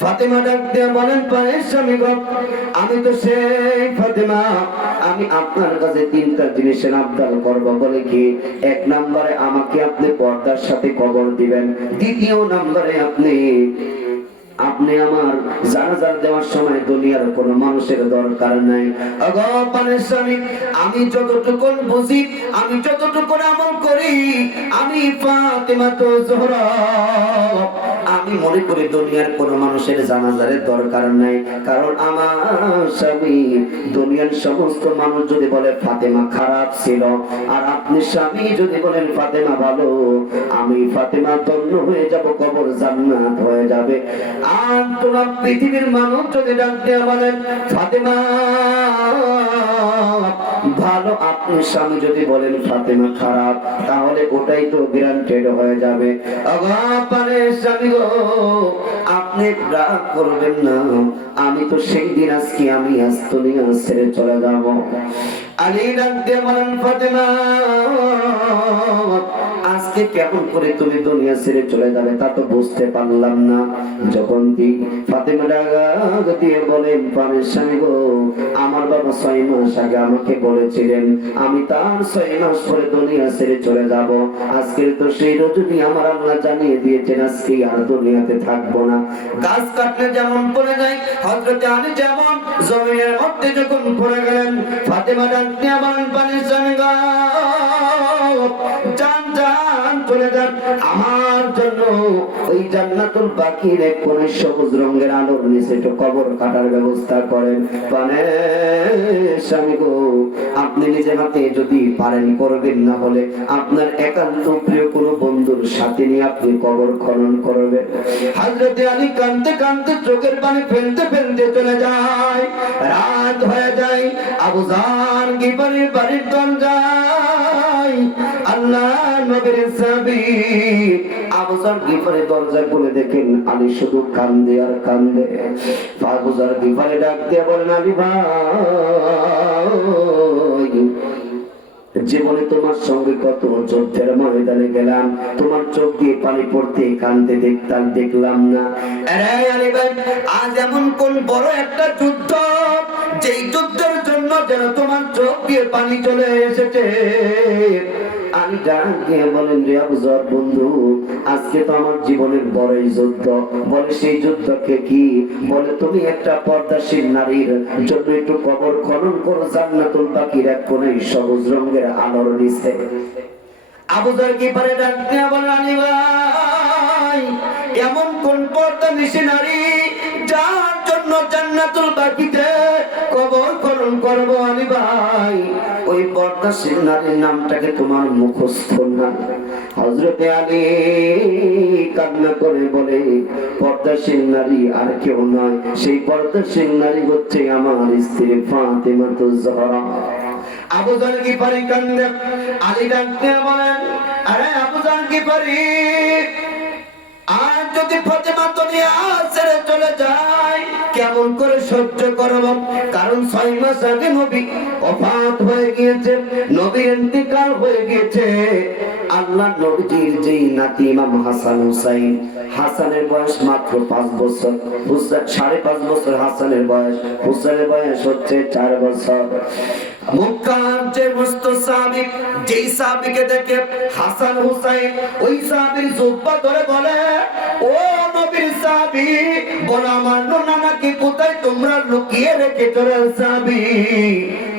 ফাতেমা ডাক দিয়ে বলেন পারের স্বামী গো, আমি তো সেই ফাতেমা। আমি আপনার কাছে তিনটা জিনিসের আবদার করব, বলে কি? এক নম্বরে আমাকে আপনি পর্দার সাথে কবর দিবেন। দ্বিতীয় নম্বরে আপনি আপনি আমার জানাজার দেওয়ার সময় দুনিয়ার কোন মানুষের দরকার নাই। স্বামী, আমি যতটুকু বুঝি, আমি যতটুকু আমল করি, আমি ফাতেমা তো জোহরা। আমি মনে করি দুনিয়ার কোন মানুষের জানাজারের দরকার নাই। কারণ আমার স্বামী দুনিয়ার সমস্ত মানুষ যদি বলে, ফাতেমা খারাপ ছিল। আর আপনি স্বামী যদি বলেন, ফাতেমা ভালো, আমি ফাতেমা ধন্য হয়ে যাব, কবর জান্নাত হয়ে যাবে। আর তোমার পৃথিবীর মানুষ যদি ডাক দিয়ে বলেন, ফাতেমা ভালো, আপনি স্বামী যদি বলেন, ফাতেমা খারাপ তাহলে ওটাই তো গ্রান্টেড হয়ে যাবে। আপনি রাগ করবেন না। আমি তো সেই দিন আজকে আমি আজ দুনিয়া ছেড়ে চলে যাব। আলী ডাক বলেন, ফাতেমা, আজকে কেমন করে তুমি দুনিয়া ছেড়ে চলে যাবে তা তো বুঝতে পারলাম না। যখন ফাতেমা ডাক দিয়ে বলেন স্বামী গো আমার বাবা ছয় মাস আগে আমাকে বলেছিলেন, আমি তার ছয় মাস পরে দুনিয়া ছেড়ে চলে যাব। আজকের তো সেই রজনী আমার আল্লাহ জানিয়ে দিয়েছেন আজকে আর দুনিয়াতে থাকব না। গাছ কাটলে যেমন পড়ে যায় হজরতে আলী যেমন জমিনের মধ্যে যখন পড়ে গেলেন, ফাতেমা ডাক দিয়ে বলেন পানের স্বামী গো। জান জান চলে যান। আমার জন্য ওই জান্নাতুল বাকির এক কোণে সবুজ রঙের আলোর নিচে একটু কবর কাটার ব্যবস্থা করেন। পানে স্বামী গো, আপনি নিজে হাতে যদি পারেন করবেন, না হলে আপনার একান্ত প্রিয় কোনো বন্ধুর সাথে নিয়ে আপনি কবর খনন করবেন। হাজরতে আলী কানতে কানতে চোখের পানি ফেলতে ফেলতে চলে যায়। রাত হয়ে যায়, আবু জার গিবারের বাড়ির দরজায় আল্লাহ নবীর সাবি গিফারে দরজা খুলে দেখেন, আলী শুধু কান্দে আর কান্দে। গিফারে ডাক দিয়ে বলেন আলী ভাই, জীবনে তোমার সঙ্গে কত যুদ্ধের ময়দানে গেলাম, তোমার চোখ দিয়ে পানি পড়তে, কান্দে দেখতাম, দেখলাম না। আজ এমন কোন বড় একটা যুদ্ধ, যেই যুদ্ধের যেন তোমার চোখ দিয়ে পানি চলে এসেছে। আমি ডাক দিয়ে বলেন রে আবুজার বন্ধু আজকে তো আমার জীবনের বড়ই যুদ্ধ। বলে সেই যুদ্ধকে কি বলে তুমি একটা পর্দাশীল নারীর জন্য একটু কবর খনন করো জান্নাতুল বাকির এক সবুজ রঙের আলোর নিচে। আবুজার কি পারে ডাক দিয়ে বলেন আলী ভাই এমন কোন পর্দা নিশে নারী যার জন্য জান্নাতুল বাকিতে নারীর নামটাকে তোমার মুখস্থ না। হজরতে আলী কান্না করে বলে নারী আর কেউ নয়। সেই নারী হচ্ছে আমার স্ত্রী ফাতেমা তো জহরা। আবু পারি আলী ডাকতে বলেন, আরে আবু পারি? আর যদি ফাতেমা ছেড়ে চলে যায়, কেমন করে সহ্য করব? কারণ ছয় মাস আগে নবী অফাত হয়ে গিয়েছে নবীর ইন্তিকাল হয়ে গিয়েছে আল্লাহ নবীজির যেই নাতি ইমাম হাসান হুসাইন, হাসানের বয়স মাত্র পাঁচ বছর সাড়ে পাঁচ বছর হাসানের বয়স হুসেনের বয়স হচ্ছে চার বছর। নবীর কোথায় তোমরা লুকিয়ে রেখে রে সাহাবী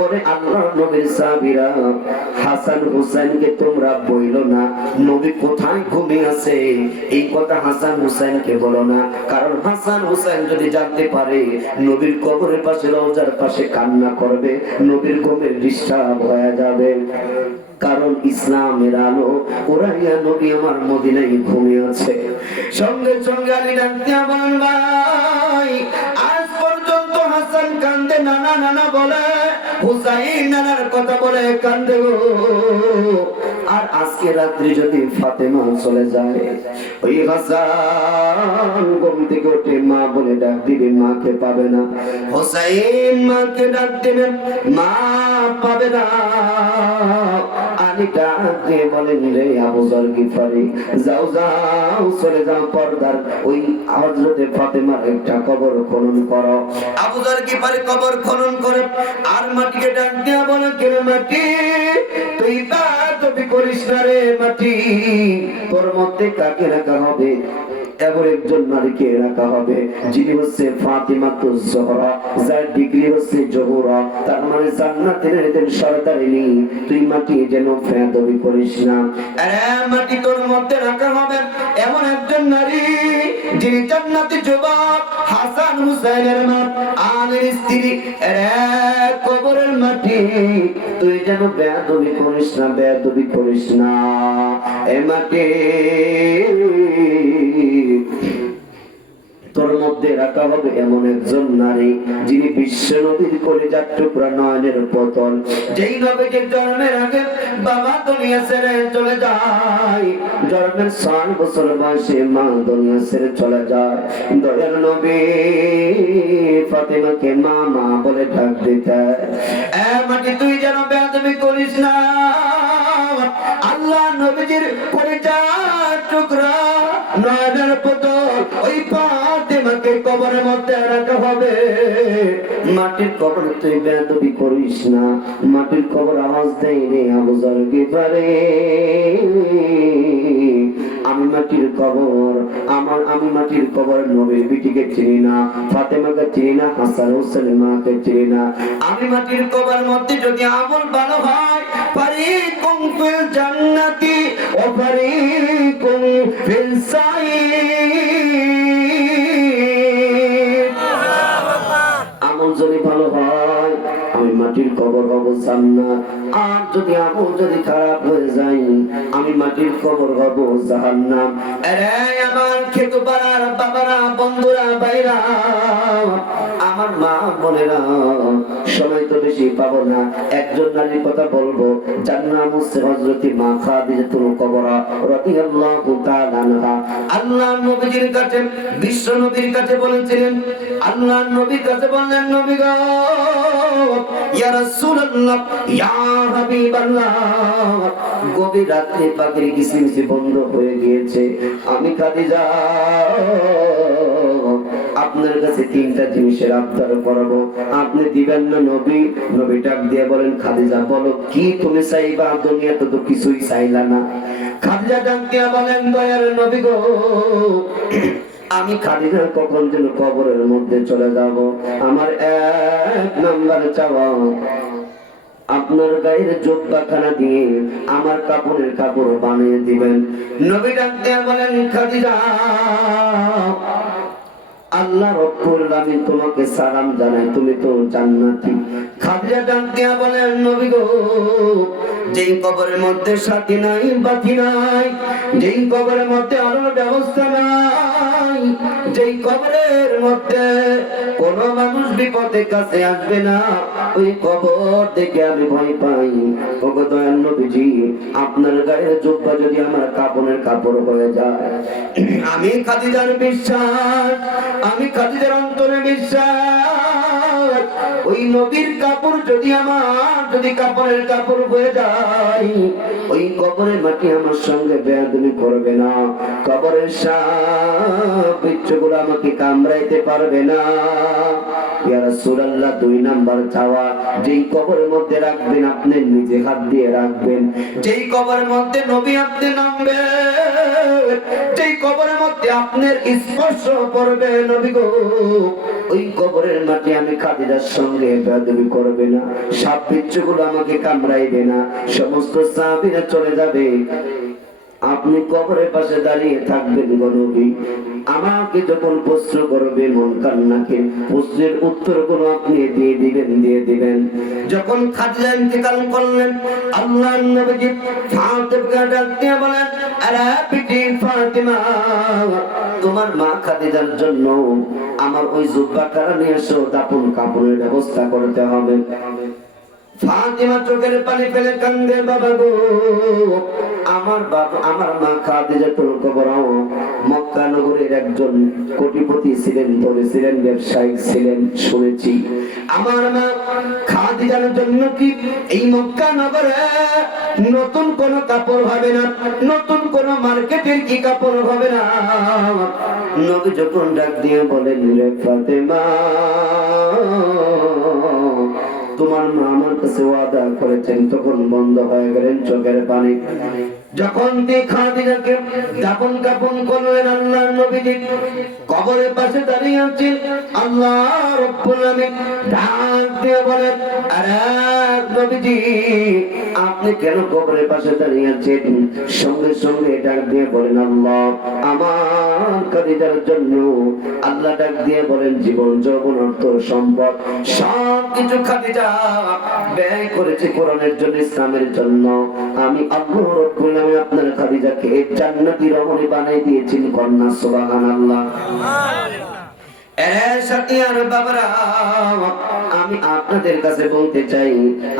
ওরে আল্লাহর নবীর সাহাবীরা, হাসান হুসাইনকে তোমরা বইলো না। নবী কোথায় ঘুমিয়ে আছে? এই কথা হাসান হুসাইনকে বলো না। কারণ হাসান হুসাইন যদি জানতে পারে, নবীর কবরের পাশে, রওজার পাশে কান্না করবে, নবীর ঘুমের ডিস্টার্ব হয়ে যাবে। কারণ ইসলামের আলো ওরাইয়া নবী আমার মদিনায় ঘুমিয়ে আছে। সঙ্গে সঙ্গে আলী ডাকতে, আমার ভাই, আজ পর্যন্ত হাসান কান্দে নানা নানা বলে হুসাইন নানার কথা বলে কান্দে আর আজকে রাত্রি যদি ফাতেমা চলে যায়, ওই হাসান ঘুম থেকে উঠে মা বলে ডাক দিবে, মাকে পাবে না। হোসাইন মাকে ডাক দিবে, মা পাবে না। আলী ডাক দিয়ে আবু জর গিফারি যাও যাও, চলে যাও পর্দার। ওই হযরতে ফাতেমার একটা কবর খনন করো। আবু জর গিফারি কবর খনন করে। আর মাটিকে ডাক দিয়া বলে কেন মাটি? তুই তা তুমি করিস না রে মাটি, তোর মধ্যে কাকে রাখা হবে? এমন একজন নারীকে রাখা হবে, যিনি হচ্ছে ফাতিমা জোহরা, যার ডিগ্রি হচ্ছে জোহরা। তার মানে জান্নাতের এদের সরদারিনী তুই মাটি যেন ফেদবি করিস না। আরে মাটি তোর মধ্যে রাখা হবে এমন একজন নারী, যিনি হাসান হুসাইনের স্ত্রী। আরে কবরের মাটি, তুই যেন বেয়াদবি করিস না, বেয়াদবি করিস না। এ মাটি তোর মধ্যে রাখা হবে এমন একজন নারী যিনি বিশ্ব নদীর করে যার টুকরা নয়নের পতন। যেই নবীজির জন্মের আগে বাবা দুনিয়া ছেড়ে চলে যায়। জন্মের ছয় বছর বয়সে মা দুনিয়া ছেড়ে চলে যায়। দয়াল নবী ফাতেমাকে মা মা বলে ডাক দিতে এ মাটি তুই যেন বেয়াদবি করিস না। রাখা মাটির কবরে তুই বেদবি করিস না। মাটির কবর আওয়াজ দেয় রে আবুজার পারে আমি মাটির কবর, আমার, আমি মাটির কবর নবীর বিটিকে চিনি না, ফাতেমাকে চিনি না, হাসান হোসেন মাকে চিনি না। আমি মাটির কবর মধ্যে যদি আমল ভালো হয় পারি কুম ফিল জান্নাতি ও পারি কুম ফিল কবর অবস্থান না আর যদি আমল যদি খারাপ হয়ে যায়, আমি মাটির কবর হব জাহান্নাম। আরে আমার খেত পাড়ার বাবারা, বন্ধুরা, ভাইরা আমার মা বোনেরা সময় তো বেশি পাবো না। একজন নারীর কথা বলব, যার নাম হচ্ছে হজরতি মা খাদিজাতুল কবরা রাদিয়াল্লাহু তাআলা আনহা। আল্লাহ নবীজির কাছে, বিশ্ব নবীর কাছে বলেছিলেন, আল্লাহ নবীর কাছে বললেন, নবী গো, ইয়া রাসূলুল্লাহ, ইয়া হাবিবাল্লাহ, গভীর রাত্রে পাখির কিসমিসি বন্ধ হয়ে গিয়েছে। আমি খাদিজা আপনার কাছে তিনটা জিনিসের আবদার আপনি দিবেন না নবী? নবী ডাক দিয়ে বলেন, খাদিজা, বলো, কি তুমি চাইবা? তো কিছুই চাইলা না। খাদিজা বলেন, দয়ার নবী গো, আমি খাদিজা কখন যেন কবরের মধ্যে চলে যাব? আমার এক নাম্বার চাওয়া, আপনার গায়ের জোব্বাখানা দিয়ে আমার কাপড়ের কাপড় বানিয়ে দিবেন। নবী ডাক বলেন, খাদিজা আল্লাহ রব্বুল আলামিন তোমাকে সালাম জানাই, তুমি তো জান্নাতি। খাদিজা ডাক দিয়া বলেন নবী গো, যেই কবরের মধ্যে সাথী নাই বাতি নাই, যেই কবরের মধ্যে আলোর ব্যবস্থা নাই যেই কবরের মধ্যে কোন মানুষ বিপদে কাছে আসবে না, ওই কবর দেখে আমি ভয় পাই। ওগো নবীজি, আপনার গায়ের জুব্বা যদি আমার কাপড়ের কাপড় হয়ে যায়। আমি খাদিজার বিশ্বাস, আমি খাদিজার অন্তরে বিশ্বাস। ওই নবীর কাপড় যদি আমার, যদি কাপড়ের কাপড় হয়ে যায়, ওই কবরের মাটি আমার সঙ্গে বেয়াদবি করবে না। কবরের সাপ বিচ্ছুগুলো আমাকে কামড়াইতে পারবে না। হাত দিয়ে রাখবেন। যেই কবরের মধ্যে নবী যেই কবরের মধ্যে আপনার নবী গো, ওই কবরের মাটি আমি খাদিজার সঙ্গে বেদবি করবে না সাপ বিচ্ছুগুলো আমাকে কামড়াইবে না সমস্ত সাহাবীরা চলে যাবে। আপনি কবরের পাশে দাঁড়িয়ে থাকবেন গণবী আমাকে যখন প্রশ্ন করবে, মন কান্নাকে প্রশ্নের উত্তরগুলো আপনি দিয়ে দিবেন দিয়ে দিবেন। যখন ইন্তেকাল করলেন আল্লাহ বলেন, আরে তোমার মা খাদিজার জন্য আমার ওই জুব্বা নিয়ে এসো দাপন কাপড়ের ব্যবস্থা করতে হবে। ফাতিমা চোখের পানি ফেলে কান্দে, বাবা গো, আমার বাবা আমার মা খাদিজা তুল কবরাও মক্কা নগরের একজন কোটিপতি ছিলেন ধরে ছিলেন, ব্যবসায়ী ছিলেন, শুনেছি। আমার মা খাদিজার জন্য কি এই মক্কা নগরে নতুন কোন কাপড় হবে না? নতুন কোন মার্কেটের কি কাপড় হবে না? নবী যখন ডাক দিয়ে বলেন, রে ফাতেমা তোমার মা আমার কাছে ওয়াদা করেছেন তখন বন্ধ হয়ে গেলেন চোখের পানি। যখন খাদিজাকে দাপন কাপন করলেন আল্লাহ নবীজি, কবরের পাশে দাঁড়িয়ে আছেন। আল্লাহ রব্বুল আলামিন ডাক দিয়ে বলেন, আরে নবীজি, আপনি কেন কবরের পাশে দাঁড়িয়ে আছেন? সঙ্গে সঙ্গে ডাক দিয়ে বলেন, আল্লাহ, আমার খাদিজার জন্য আল্লাহ ডাক দিয়ে বলেন, জীবন, যৌবন, অর্থ, সম্পদ সব কিছু খাদিজা ব্যয় করেছে কোরআনের জন্য, ইসলামের জন্য। আমি আল্লাহ রব্বুল আলামিন আপনার খাদিজাকে জান্নাতি রমণী বানাই দিয়েছেন কন্যা সুবহানাল্লাহ। আল্লাহ আমি আপনাদের কাছে বলতে চাই,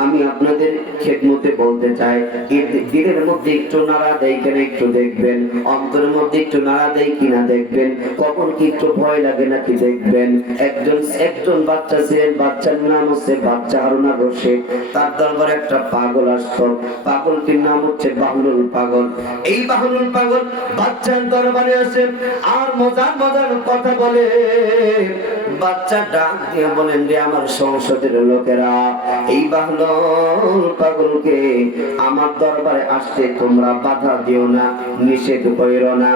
আমি আপনাদের খেদমতে বলতে চাই। দিলের মধ্যে একটু নাড়া দেয় কিনা একটু দেখবেন, অন্তরের মধ্যে একটু নাড়া দেয় কিনা দেখবেন, কখন কি একটু ভয় লাগে নাকি দেখবেন। একজন একজন বাচ্চা ছিলেন বাচ্চার নাম হচ্ছে বাচ্চা হারুনা রশিদ। তার দরবারে একটা পাগল আসতো। পাগলটির নাম হচ্ছে বাহুলুল পাগল। এই বাহুলুল পাগল বাচ্চার দরবারে আসে, আর মজার মজার কথা বলে বাচ্চা ডাক দিয়ে বলেন যে আমার সংসদের লোকেরা, এই বাহন পাগলকে আমার দরবারে আসতে তোমরা বাধা দিও না, নিষেধ কইরো না।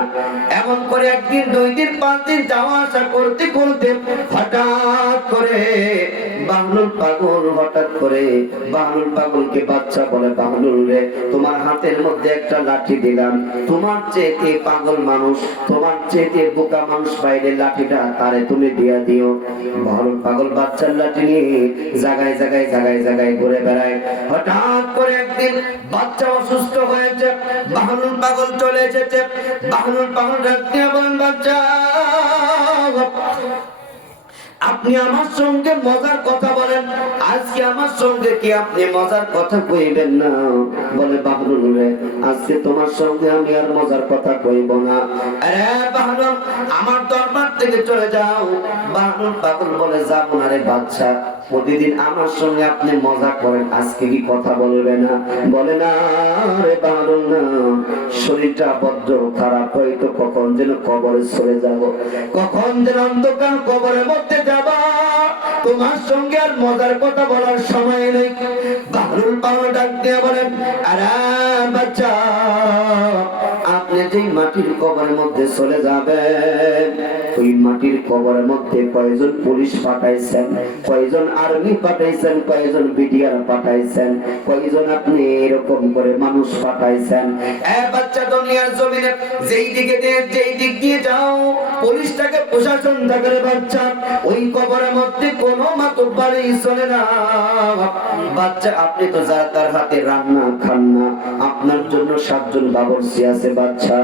এমন করে একদিন, দুই দিন, পাঁচ দিন যাওয়া আসা করতে করতে হঠাৎ করে বাহলুল পাগল হঠাৎ করে, বাহলুল পাগলকে বাচ্চা বলে, বাহলুল রে, তোমার হাতের মধ্যে একটা লাঠি দিলাম। তোমার চেয়ে পাগল মানুষ? তোমার চেয়ে বোকা মানুষ? বাইরে লাঠিটা তারে তুমি দিয়া দিও। বাহলুল পাগল বাচ্চার লাঠি নিয়ে জায়গায় জায়গায় জায়গায় জায়গায় ঘুরে বেড়ায়। হঠাৎ করে একদিন বাচ্চা অসুস্থ হয়েছে বাহলুল পাগল চলে এসেছে বাহলুল পাগল দিয়ে বলেন বাচ্চা আপনি আমার সঙ্গে মজার কথা বলেন। আজকে আমার সঙ্গে কি আপনি মজার কথা কইবেন না? বলে বাহরুল রে, আজকে তোমার সঙ্গে আমি আর মজার কথা কইব না। আরে বাহরুল আমার দরবার থেকে চলে যাও। বাহরুল পাগল বলে, যাব না রে বাচ্চা প্রতিদিন আমার সঙ্গে আপনি মজা করেন। আজকে কি কথা বলবে না? বলে না শরীরটা বড্ড খারাপ হয়তো কখন যেন কবরে সরে যাব। কখন যেন অন্ধকার কবরের মধ্যে যাবা। তোমার সঙ্গে আর মজার কথা বলার সময় নেই। বাহরুল পাগল ডাক দিয়ে বলেন, আরে বাচ্চা যেই মাটির কবরের মধ্যে চলে যাবেন ওই মাটির কবরের মধ্যে কয়জন পুলিশ পাঠাইছেন, কয়জন আর্মি পাঠাইছেন, কয়জন বিডিআর পাঠাইছেন, কয়জন আপনি এরকম করে মানুষ পাঠাইছেন। এ বাচ্চা দুনিয়ার জমিনে, যেই দিকে যেই দিক দিয়ে যাও, পুলিশটাকে প্রশাসন থাকে রে বাচ্চা, ওই কবরের মধ্যে কোনো মাতুব্বারি চলে না। বাচ্চা, আপনি তো যা তার হাতে রান্না, খান না, আপনার জন্য সাতজন বাবরসি আছে, বাচ্চা।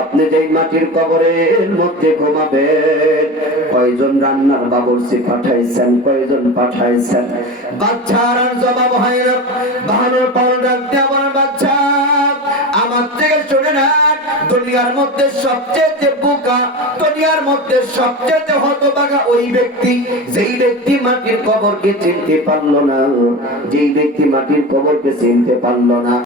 আপনি যেই মাটির কবরের মধ্যে ঘুমাবেন, কয়জন রান্নার বাবরসি পাঠাইছেন, কয়জন পাঠাইছেন? বাচ্চার জবাব হয় না। বাহানোর পাল ডাক আমার বাচ্চা। আমার থেকে শুনে না দুনিয়ার মধ্যে সবচেয়ে বোকা, দুনিয়ার মধ্যে সবচেয়ে হতবাগা ওই ব্যক্তি। যেই ব্যক্তি মাটির কবরকে চিনতে পারল না, যেই ব্যক্তি মাটির কবরকে চিনতে পারল না।